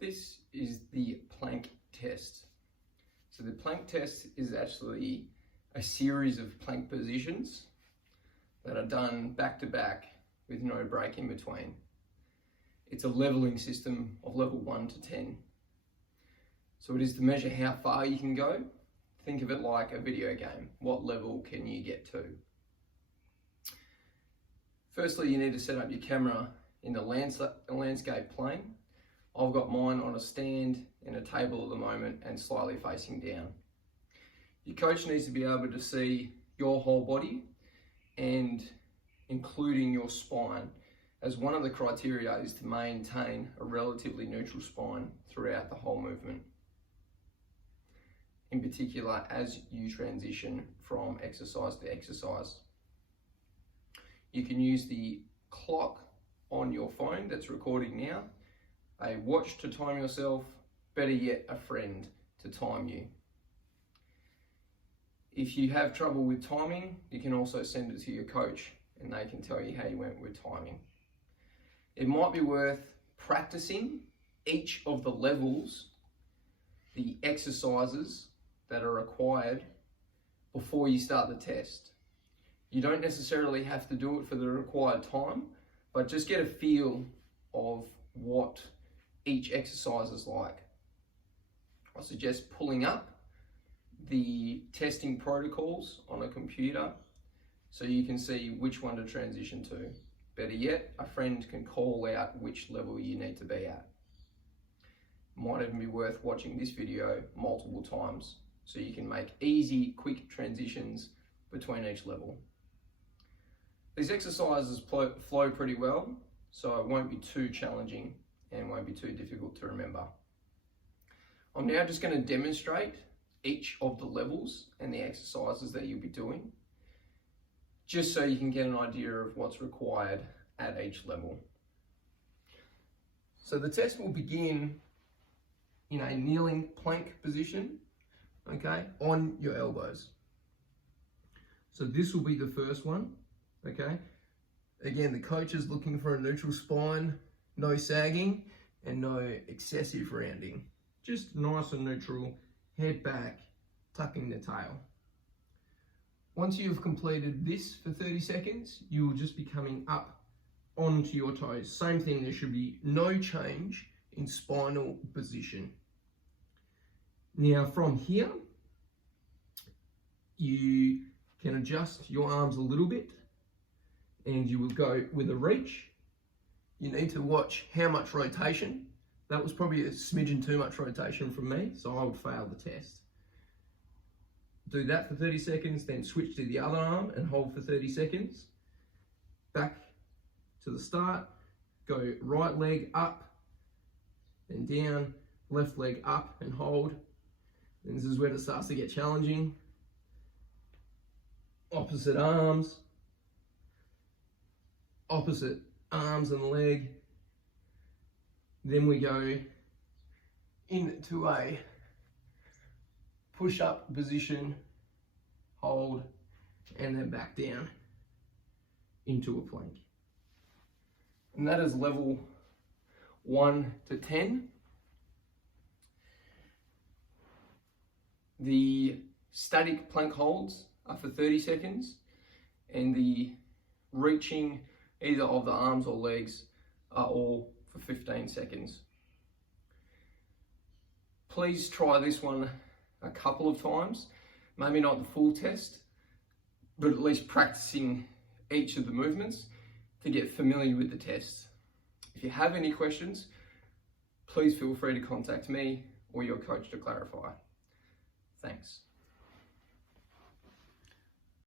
This is the plank test. So the plank test is actually a series of plank positions that are done back to back with no break in between. It's a leveling system of level 1 to 10. So it is to measure how far you can go. Think of it like a video game. What level can you get to? Firstly, you need to set up your camera in the landscape plane. I've got mine on a stand in a table at the moment and slightly facing down. Your coach needs to be able to see your whole body and including your spine, as one of the criteria is to maintain a relatively neutral spine throughout the whole movement. In particular, as you transition from exercise to exercise. You can use the clock on your phone that's recording now, a watch to time yourself, better yet, a friend to time you. If you have trouble with timing, you can also send it to your coach and they can tell you how you went with timing. It might be worth practicing each of the levels, the exercises that are required before you start the test. You don't necessarily have to do it for the required time, but just get a feel of what each exercise is like. I suggest pulling up the testing protocols on a computer so you can see which one to transition to. Better yet, a friend can call out which level you need to be at. Might even be worth watching this video multiple times so you can make easy, quick transitions between each level. These exercises flow pretty well, so it won't be too challenging and won't be too difficult to remember. I'm now just going to demonstrate each of the levels and the exercises that you'll be doing, just so you can get an idea of what's required at each level. So the test will begin in a kneeling plank position, okay, on your elbows. So this will be the first one, okay. Again, the coach is looking for a neutral spine, no sagging and no excessive rounding. Just nice and neutral, head back, tucking the tail. Once you've completed this for 30 seconds, you will just be coming up onto your toes. Same thing, there should be no change in spinal position. Now from here, you can adjust your arms a little bit and you will go with a reach. You need to watch how much rotation. That was probably a smidgen too much rotation from me, so I would fail the test. Do that for 30 seconds, then switch to the other arm and hold for 30 seconds. Back to the start, go right leg up and down, left leg up and hold. And this is where it starts to get challenging. Opposite arms and leg. Then we go into a push-up position, hold, and then back down into a plank. And that is level 1 to 10. The static plank holds are for 30 seconds, and the reaching either of the arms or legs are all for 15 seconds. Please try this one a couple of times, maybe not the full test, but at least practicing each of the movements to get familiar with the test. If you have any questions, please feel free to contact me or your coach to clarify. Thanks.